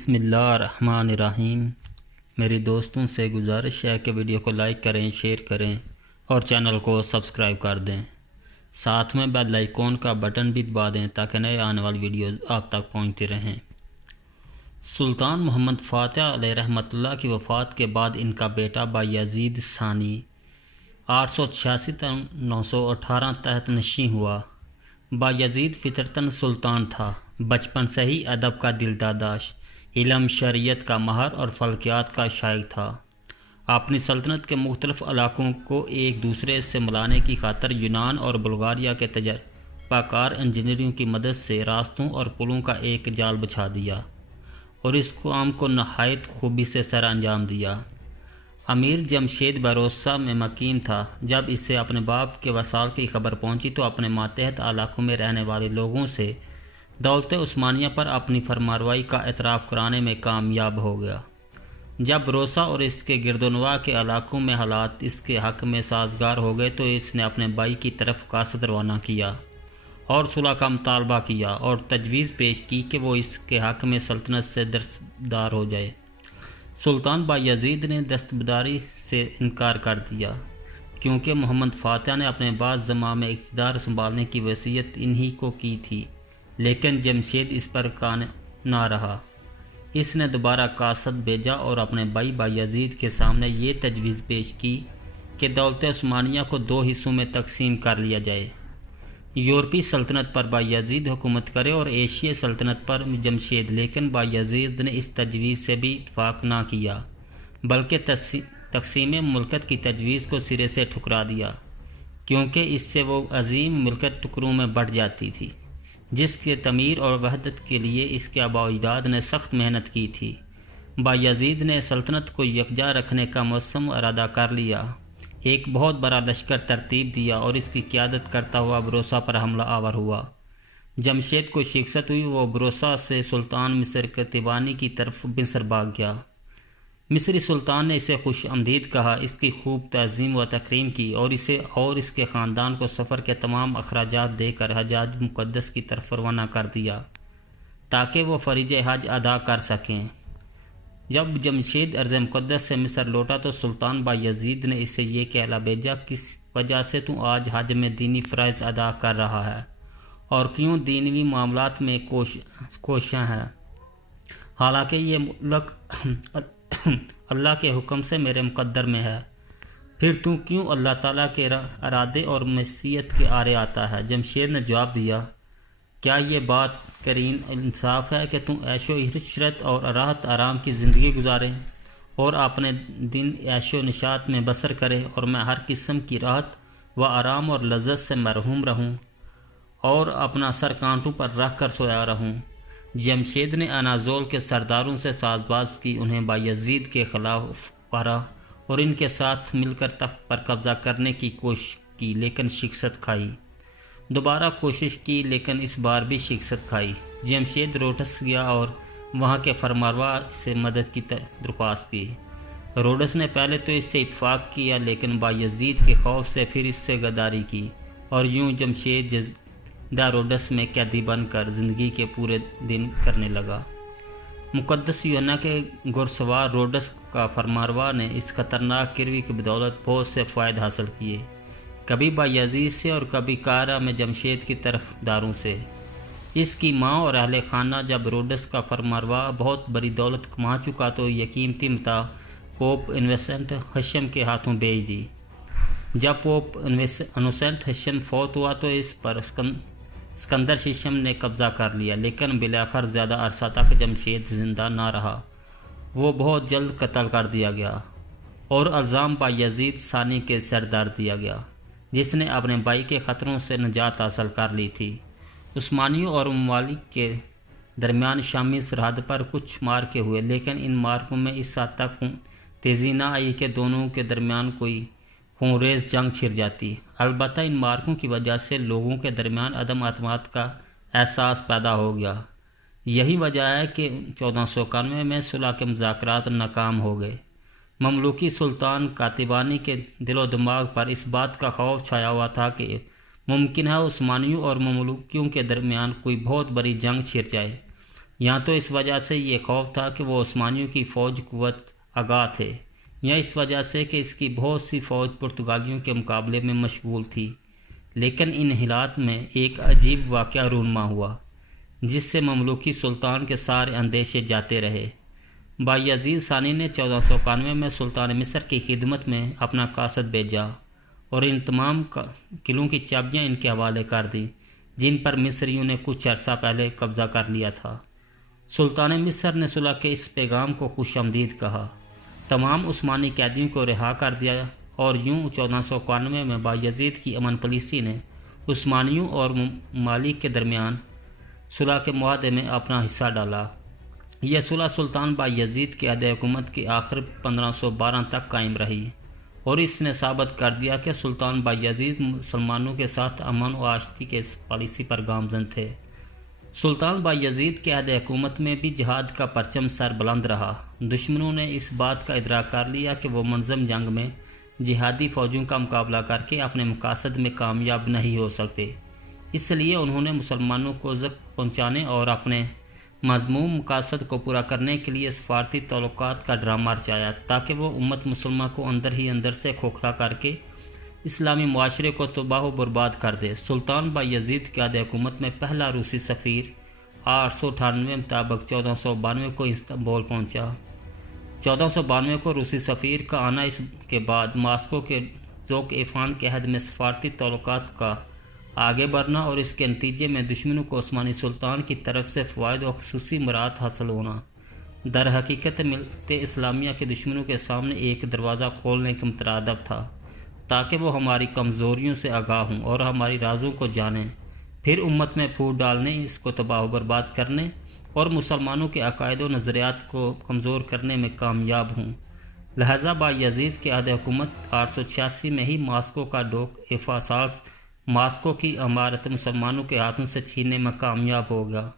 بسم اللہ الرحمن الرحیم۔ میری دوستوں سے گزارش ہے کہ ویڈیو کو لائک کریں، شیئر کریں اور چینل کو سبسکرائب کر دیں۔ ساتھ میں بیل آئیکن کا بٹن بھی دبا دیں تاکہ نئے آنے والی ویڈیوز آپ تک پہنچتی رہیں۔ سلطان محمد فاتح علیہ رحمۃ اللہ کی وفات کے بعد ان کا بیٹا بایزید ثانی 886 تا 918 تحت نشین ہوا۔ بایزید فطرتاً سلطان تھا، بچپن سے ہی ادب کا دلداداش، علم شریعت کا ماہر اور فلکیات کا شائق تھا۔ اپنی سلطنت کے مختلف علاقوں کو ایک دوسرے سے ملانے کی خاطر یونان اور بلغاریہ کے تجربہ کار انجینئروں کی مدد سے راستوں اور پلوں کا ایک جال بچھا دیا اور اس کام کو نہایت خوبی سے سر انجام دیا۔ امیر جمشید بروسہ میں مقیم تھا۔ جب اسے اپنے باپ کے وصال کی خبر پہنچی تو اپنے ماتحت علاقوں میں رہنے والے لوگوں سے دولت عثمانیہ پر اپنی فرمانروائی کا اعتراف کرانے میں کامیاب ہو گیا۔ جب بروسہ اور اس کے گرد و نواح کے علاقوں میں حالات اس کے حق میں سازگار ہو گئے تو اس نے اپنے بھائی کی طرف قاصد روانہ کیا اور صلح کا مطالبہ کیا اور تجویز پیش کی کہ وہ اس کے حق میں سلطنت سے دستبردار ہو جائے۔ سلطان بایزید نے دستبرداری سے انکار کر دیا کیونکہ محمد فاتح نے اپنے بعد زماں میں اقتدار سنبھالنے کی وصیت انہی کو کی تھی، لیکن جمشید اس پر قانع نہ رہا۔ اس نے دوبارہ قاصد بھیجا اور اپنے بھائی بایزید کے سامنے یہ تجویز پیش کی کہ دولت عثمانیہ کو دو حصوں میں تقسیم کر لیا جائے، یورپی سلطنت پر بایزید حکومت کرے اور ایشیائی سلطنت پر جمشید۔ لیکن بایزید نے اس تجویز سے بھی اتفاق نہ کیا بلکہ تقسیم مملکت کی تجویز کو سرے سے ٹھکرا دیا، کیونکہ اس سے وہ عظیم مملکت ٹکڑوں میں بٹ جاتی تھی جس کے تعمیر اور وحدت کے لیے اس کے آباء و اجداد نے سخت محنت کی تھی۔ بایزید نے سلطنت کو یکجا رکھنے کا مصمم ارادہ کر لیا، ایک بہت بڑا لشکر ترتیب دیا اور اس کی قیادت کرتا ہوا بروسہ پر حملہ آور ہوا۔ جمشید کو شکست ہوئی، وہ بروسہ سے سلطان مصر کے تیوانی کی طرف مصر بھاگ گیا۔ مصری سلطان نے اسے خوش آمدید کہا، اس کی خوب تعظیم و تکریم کی اور اسے اور اس کے خاندان کو سفر کے تمام اخراجات دے کر حجاز مقدس کی طرف روانہ کر دیا تاکہ وہ فریضہ حج ادا کر سکیں۔ جب جمشید ارض مقدس سے مصر لوٹا تو سلطان بایزید نے اسے یہ کہلا بھیجا، کس وجہ سے تو آج حج میں دینی فرائض ادا کر رہا ہے اور کیوں دینی معاملات میں کوشاں ہے، حالانکہ یہ ملک اللہ کے حکم سے میرے مقدر میں ہے، پھر تو کیوں اللہ تعالیٰ کے ارادے اور مشیت کے آڑے آتا ہے؟ جمشید نے جواب دیا، کیا یہ بات کرین انصاف ہے کہ تم عیش و عشرت اور راحت آرام کی زندگی گزارے اور اپنے دن عیش و نشاط میں بسر کرے اور میں ہر قسم کی راحت و آرام اور لذت سے محروم رہوں اور اپنا سر کانٹوں پر رکھ کر سویا رہوں؟ جمشید نے اناضول کے سرداروں سے ساز باز کی، انہیں بایزید کے خلاف پارا اور ان کے ساتھ مل کر تخت پر قبضہ کرنے کی کوشش کی، لیکن شکست کھائی۔ دوبارہ کوشش کی لیکن اس بار بھی شکست کھائی۔ جمشید روڈس گیا اور وہاں کے فرمانروا سے مدد کی درخواست کی۔ روڈس نے پہلے تو اس سے اتفاق کیا لیکن بایزید کے خوف سے پھر اس سے غداری کی اور یوں جمشید روڈس میں قیدی بن کر زندگی کے پورے دن کرنے لگا۔ مقدس یونا کے گھڑسوار روڈس کا فرمانروا نے اس خطرناک کروی کی بدولت بہت سے فوائد حاصل کیے، کبھی بایزید سے اور کبھی قاہرہ میں جمشید کی طرف داروں سے۔ اس کی ماں اور اہل خانہ جب روڈس کا فرمانروا بہت بڑی دولت کما چکا تو یہ قیمتی متاع پوپ انوسنٹ ہشم کے ہاتھوں بیچ دی۔ جب پوپ انوسنٹ ہشم فوت ہوا تو اس پر اسکندر ششم نے قبضہ کر لیا، لیکن بالآخر زیادہ عرصہ تک جمشید زندہ نہ رہا، وہ بہت جلد قتل کر دیا گیا اور الزام بایزید ثانی کے سر دار دیا گیا، جس نے اپنے بھائی کے خطروں سے نجات حاصل کر لی تھی۔ عثمانیوں اور ممالک کے درمیان شامی سرحد پر کچھ مارکے ہوئے، لیکن ان مارکوں میں اس حد تک تیزی نہ آئی کہ دونوں کے درمیان کوئی خونریز جنگ چھڑ جاتی۔ البتہ ان مارکوں کی وجہ سے لوگوں کے درمیان عدم اعتماد کا احساس پیدا ہو گیا۔ یہی وجہ ہے کہ 1491 میں صلح کے مذاکرات ناکام ہو گئے۔ مملوکی سلطان قاتبانی کے دل و دماغ پر اس بات کا خوف چھایا ہوا تھا کہ ممکن ہے عثمانیوں اور مملوکیوں کے درمیان کوئی بہت بڑی جنگ چھڑ جائے، یا تو اس وجہ سے یہ خوف تھا کہ وہ عثمانیوں کی فوج قوت آگاہ تھے، یا اس وجہ سے کہ اس کی بہت سی فوج پرتگالیوں کے مقابلے میں مشغول تھی۔ لیکن ان حالات میں ایک عجیب واقعہ رونما ہوا جس سے مملوکی سلطان کے سارے اندیشے جاتے رہے۔ بایزید ثانی نے 1491 میں سلطان مصر کی خدمت میں اپنا قاصد بھیجا اور ان تمام قلعوں کی چابیاں ان کے حوالے کر دیں جن پر مصریوں نے کچھ عرصہ پہلے قبضہ کر لیا تھا۔ سلطان مصر نے صلح کے اس پیغام کو خوش آمدید کہا، تمام عثمانی قیدیوں کو رہا کر دیا، اور یوں 1491 میں بایزید کی امن پالیسی نے عثمانیوں اور ممالک کے درمیان صلح کے معاہدے میں اپنا حصہ ڈالا۔ یہ صلح سلطان بایزید کے عہد حکومت کے آخر 1512 تک قائم رہی، اور اس نے ثابت کر دیا کہ سلطان بایزید مسلمانوں کے ساتھ امن و آشتی کے پالیسی پر گامزن تھے۔ سلطان بایزید کے عہد حکومت میں بھی جہاد کا پرچم سر بلند رہا۔ دشمنوں نے اس بات کا ادراک کر لیا کہ وہ منظم جنگ میں جہادی فوجوں کا مقابلہ کر کے اپنے مقاصد میں کامیاب نہیں ہو سکتے، اس لیے انہوں نے مسلمانوں کو ضرر پہنچانے اور اپنے مذموم مقاصد کو پورا کرنے کے لیے سفارتی تعلقات کا ڈرامہ رچایا تاکہ وہ امت مسلمہ کو اندر ہی اندر سے کھوکھلا کر کے اسلامی معاشرے کو تباہ و برباد کر دے۔ سلطان بایزید کے عہد حکومت میں پہلا روسی سفیر 898 مطابق 1492 کو استنبول پہنچا۔ 1492 کو روسی سفیر کا آنا، اس کے بعد ماسکو کے ذوق عرفان کے عہد میں سفارتی تعلقات کا آگے بڑھنا اور اس کے نتیجے میں دشمنوں کو عثمانی سلطان کی طرف سے فوائد و خصوصی مراحت حاصل ہونا، در حقیقت ملت اسلامیہ کے دشمنوں کے سامنے ایک دروازہ کھولنے کے مترادف تھا تاکہ وہ ہماری کمزوریوں سے آگاہ ہوں اور ہماری رازوں کو جانیں، پھر امت میں پھوٹ ڈالنے، اس کو تباہ و برباد کرنے اور مسلمانوں کے عقائد و نظریات کو کمزور کرنے میں کامیاب ہوں۔ لہذا بایزید کے عہد حکومت 886 میں ہی ماسکو کا ڈوک افاساس ماسکو کی عمارت مسلمانوں کے ہاتھوں سے چھیننے میں کامیاب ہو گیا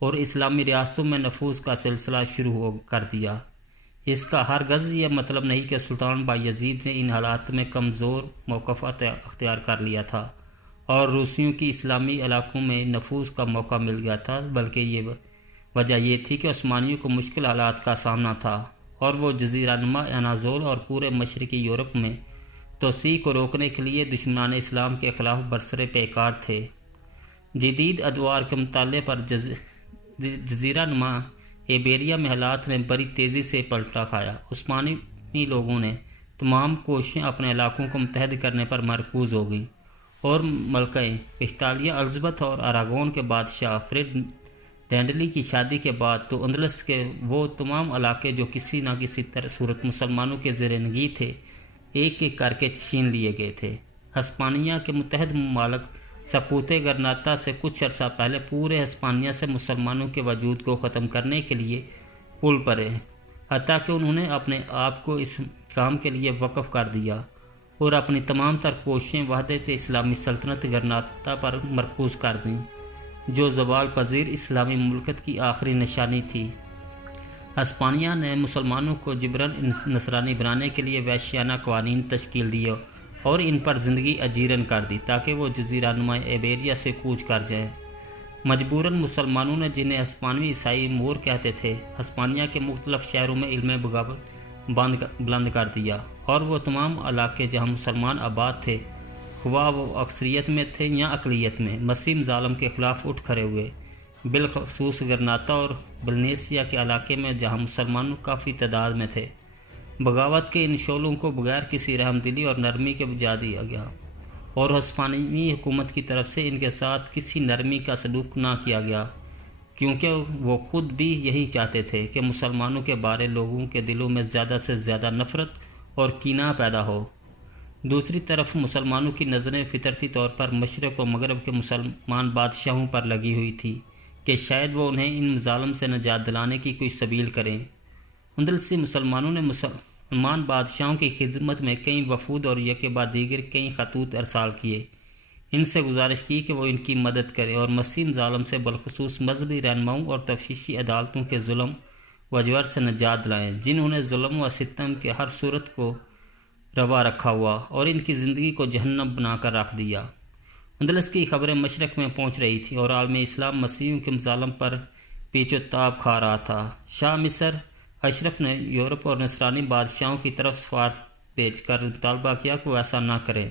اور اسلامی ریاستوں میں نفوذ کا سلسلہ شروع کر دیا۔ اس کا ہرگز یہ مطلب نہیں کہ سلطان بایزید نے ان حالات میں کمزور موقف اختیار کر لیا تھا اور روسیوں کی اسلامی علاقوں میں نفوذ کا موقع مل گیا تھا، بلکہ یہ وجہ یہ تھی کہ عثمانیوں کو مشکل حالات کا سامنا تھا اور وہ جزیرہ نما اناضول اور پورے مشرقی یورپ میں توسیع کو روکنے کے لیے دشمنان اسلام کے خلاف برسر پیکار تھے۔ جدید ادوار کے مطالعے پر جزیرہ نما ایبیریا میں حالات نے بڑی تیزی سے پلٹا کھایا۔ عثمانی لوگوں نے تمام کوششیں اپنے علاقوں کو متحد کرنے پر مرکوز ہو گئیں اور ملکہ پشتالیہ الزبتھ اور اراگون کے بادشاہ فردینڈلی کی شادی کے بعد تو اندلس کے وہ تمام علاقے جو کسی نہ کسی صورت مسلمانوں کے زیر نگی تھے ایک ایک کر کے چھین لیے گئے تھے۔ ہسپانیہ کے متحد ممالک سقوط گرناطہ سے کچھ عرصہ پہلے پورے ہسپانیہ سے مسلمانوں کے وجود کو ختم کرنے کے لیے پل پڑے، حتیٰ کہ انہوں نے اپنے آپ کو اس کام کے لیے وقف کر دیا اور اپنی تمام تر کوششیں وحدت اسلامی سلطنت گرناطہ پر مرکوز کر دیں، جو زوال پذیر اسلامی مملکت کی آخری نشانی تھی۔ ہسپانیہ نے مسلمانوں کو جبراً نصرانی بنانے کے لیے وحشیانہ قوانین تشکیل دیے اور ان پر زندگی اجیرن کر دی تاکہ وہ جزیرہ نما ایبیریا سے کوچ کر جائیں۔ مجبوراً مسلمانوں نے، جنہیں ہسپانوی عیسائی مور کہتے تھے، ہسپانیہ کے مختلف شہروں میں علم بغاوت بلند کر دیا، اور وہ تمام علاقے جہاں مسلمان آباد تھے، خواہ وہ اکثریت میں تھے یا اقلیت میں، مسیح ظالم کے خلاف اٹھ کھڑے ہوئے، بالخصوص گرناطہ اور بلنیسیا کے علاقے میں جہاں مسلمانوں کافی تعداد میں تھے۔ بغاوت کے ان شعلوں کو بغیر کسی رحم دلی اور نرمی کے بجا دیا گیا، اور ہسپانوی حکومت کی طرف سے ان کے ساتھ کسی نرمی کا سلوک نہ کیا گیا، کیونکہ وہ خود بھی یہی چاہتے تھے کہ مسلمانوں کے بارے لوگوں کے دلوں میں زیادہ سے زیادہ نفرت اور کینہ پیدا ہو۔ دوسری طرف مسلمانوں کی نظریں فطرتی طور پر مشرق و مغرب کے مسلمان بادشاہوں پر لگی ہوئی تھی کہ شاید وہ انہیں ان مظالم سے نجات دلانے کی کوئی سبیل کریں۔ اندلسی مسلمانوں نے مسلمان بادشاہوں کی خدمت میں کئی وفود اور یکے بعد دیگر کئی خطوط ارسال کیے، ان سے گزارش کی کہ وہ ان کی مدد کرے اور مسیح ظالم سے بالخصوص مذہبی رہنماؤں اور تفتیشی عدالتوں کے ظلم و جور سے نجات دلائیں، جنہوں نے ظلم و ستم کے ہر صورت کو روا رکھا ہوا اور ان کی زندگی کو جہنم بنا کر رکھ دیا۔ اندلس کی خبریں مشرق میں پہنچ رہی تھیں اور عالم اسلام مسیحیوں کے مظالم پر پیچو تاب کھا رہا تھا۔ شاہ مصر اشرف نے یورپ اور نصرانی بادشاہوں کی طرف سفارت بھیج کر مطالبہ کیا کہ وہ ایسا نہ کریں،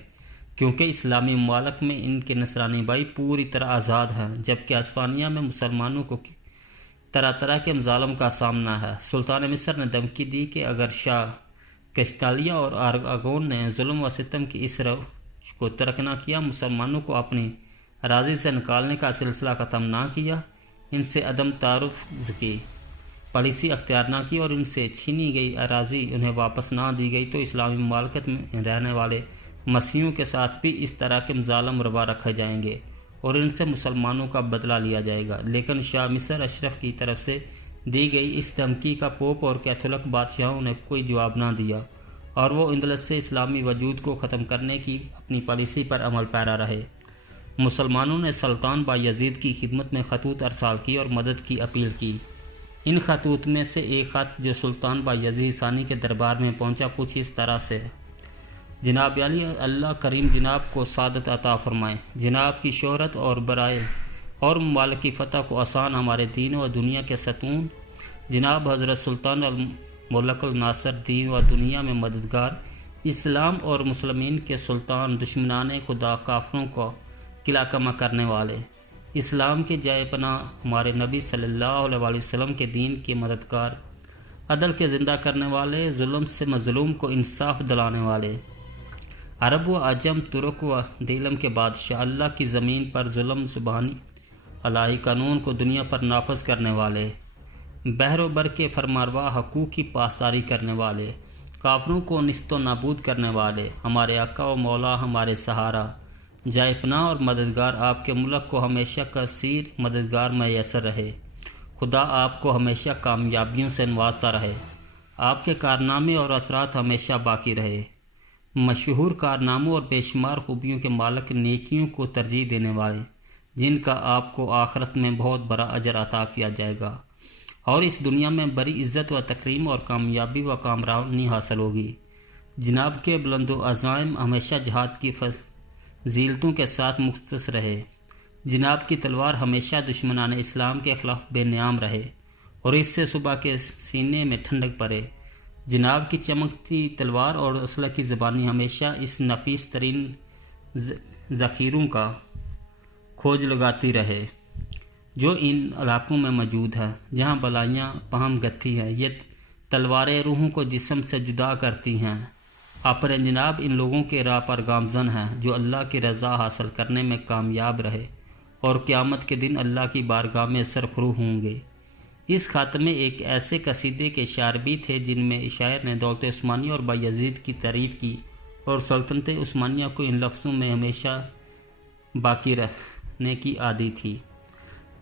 کیونکہ اسلامی ممالک میں ان کے نصرانی بھائی پوری طرح آزاد ہیں، جبکہ اسپانیہ میں مسلمانوں کو طرح طرح کے مظالم کا سامنا ہے۔ سلطان مصر نے دھمکی دی کہ اگر شاہ کشتالیہ اور آراگون نے ظلم و ستم کی اس روش کو ترک نہ کیا، مسلمانوں کو اپنی اراضی سے نکالنے کا سلسلہ ختم نہ کیا، ان سے عدم تعارف کی پالیسی اختیار نہ کی اور ان سے چھینی گئی اراضی انہیں واپس نہ دی گئی، تو اسلامی مملکت میں رہنے والے مسیحیوں کے ساتھ بھی اس طرح کے مظالم روا رکھے جائیں گے اور ان سے مسلمانوں کا بدلہ لیا جائے گا۔ لیکن شاہ مصر اشرف کی طرف سے دی گئی اس دھمکی کا پوپ اور کیتھولک بادشاہوں نے کوئی جواب نہ دیا، اور وہ اندلس سے اسلامی وجود کو ختم کرنے کی اپنی پالیسی پر عمل پیرا رہے۔ مسلمانوں نے سلطان بایزید کی خدمت میں خطوط ارسال کی اور مدد کی اپیل کی۔ ان خطوط میں سے ایک خط جو سلطان بایزید ثانی کے دربار میں پہنچا کچھ اس طرح سے: جناب علی، اللہ کریم جناب کو سعادت عطا فرمائے، جناب کی شہرت اور برائے اور ممالک کی فتح کو آسان، ہمارے دین و دنیا کے ستون جناب حضرت سلطان الملک الناصر، دین و دنیا میں مددگار، اسلام اور مسلمین کے سلطان، دشمنان خدا کافروں کو قلعہ کما کرنے والے، اسلام کے جائے پناہ، ہمارے نبی صلی اللہ علیہ وسلم کے دین کے مددگار، عدل کے زندہ کرنے والے، ظلم سے مظلوم کو انصاف دلانے والے، عرب و عجم، ترک و دیلم کے بادشاہ، اللہ کی زمین پر ظلم سبحانی الہی قانون کو دنیا پر نافذ کرنے والے، بحر و بر کے فرمانروا، حقوق کی پاسداری کرنے والے، کافروں کو نیست و نابود کرنے والے، ہمارے آقا و مولا، ہمارے سہارا، جائے پناہ اور مددگار، آپ کے ملک کو ہمیشہ کثیر مددگار میسر رہے، خدا آپ کو ہمیشہ کامیابیوں سے نوازتا رہے، آپ کے کارنامے اور اثرات ہمیشہ باقی رہے، مشہور کارناموں اور بے شمار خوبیوں کے مالک، نیکیوں کو ترجیح دینے والے، جن کا آپ کو آخرت میں بہت بڑا اجر عطا کیا جائے گا اور اس دنیا میں بڑی عزت و تکریم اور کامیابی و کامرانی حاصل ہوگی۔ جناب کے بلند و عزائم ہمیشہ جہاد کی فضیلتوں کے ساتھ مختص رہے، جناب کی تلوار ہمیشہ دشمنان اسلام کے خلاف بے نیام رہے اور اس سے صبح کے سینے میں ٹھنڈک پڑے، جناب کی چمکتی تلوار اور اسلحے کی زبانی ہمیشہ اس نفیس ترین ذخیروں کا کھوج لگاتی رہے جو ان علاقوں میں موجود ہے جہاں بلائیاں پہم گتھی ہیں۔ یہ تلواریں روحوں کو جسم سے جدا کرتی ہیں۔ اپنے جناب ان لوگوں کے راہ پر گامزن ہیں جو اللہ کی رضا حاصل کرنے میں کامیاب رہے اور قیامت کے دن اللہ کی بارگاہ میں سرخرو ہوں گے۔ اس خط میں ایک ایسے قصیدے کے اشعار بھی تھے جن میں شاعر نے دولت عثمانیہ اور بایزید کی تعریف کی اور سلطنت عثمانیہ کو ان لفظوں میں ہمیشہ باقی رہنے کی عادی تھی: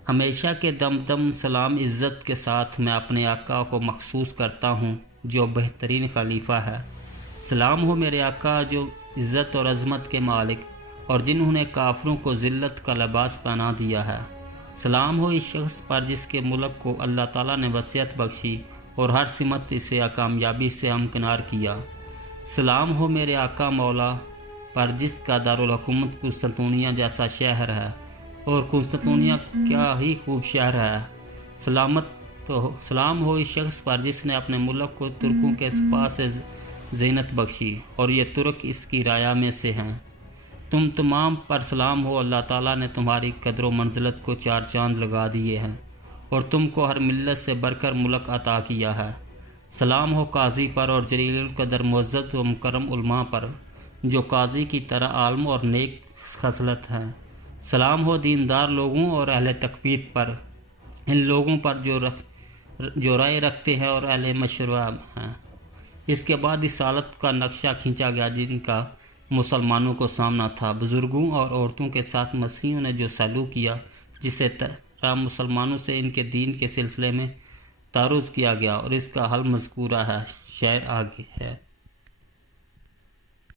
ہمیشہ کے دم دم سلام عزت کے ساتھ میں اپنے آقا کو مخصوص کرتا ہوں جو بہترین خلیفہ ہے۔ سلام ہو میرے آقا جو عزت اور عظمت کے مالک اور جنہوں نے کافروں کو ذلت کا لباس پہنا دیا ہے۔ سلام ہو اس شخص پر جس کے ملک کو اللہ تعالیٰ نے وسعت بخشی اور ہر سمت اسے کامیابی سے ہمکنار کیا۔ سلام ہو میرے آقا مولا پر جس کا دارالحکومت قسطنطنیہ جیسا شہر ہے اور قسطنطنیہ کیا ہی خوب شہر ہے۔ سلام ہو اس شخص پر جس نے اپنے ملک کو ترکوں کے سپاہ سے زینت بخشی اور یہ ترک اس کی رعایا میں سے ہیں۔ تم تمام پر سلام ہو، اللہ تعالیٰ نے تمہاری قدر و منزلت کو چار چاند لگا دیے ہیں اور تم کو ہر ملت سے بڑھ کر ملک عطا کیا ہے۔ سلام ہو قاضی پر اور جلیل القدر معزز و مکرم علماء پر جو قاضی کی طرح عالم اور نیک خصلت ہیں۔ سلام ہو دیندار لوگوں اور اہل تقویت پر، ان لوگوں پر جو رائے رکھتے ہیں اور اہل مشورہ ہیں۔ اس کے بعد رسالت کا نقشہ کھینچا گیا جن کا مسلمانوں کو سامنا تھا۔ بزرگوں اور عورتوں کے ساتھ مسیحیوں نے جو سلوک کیا، جسے طرح مسلمانوں سے ان کے دین کے سلسلے میں تعرض کیا گیا اور اس کا حل مذکورہ ہے۔ شعر آگے ہے۔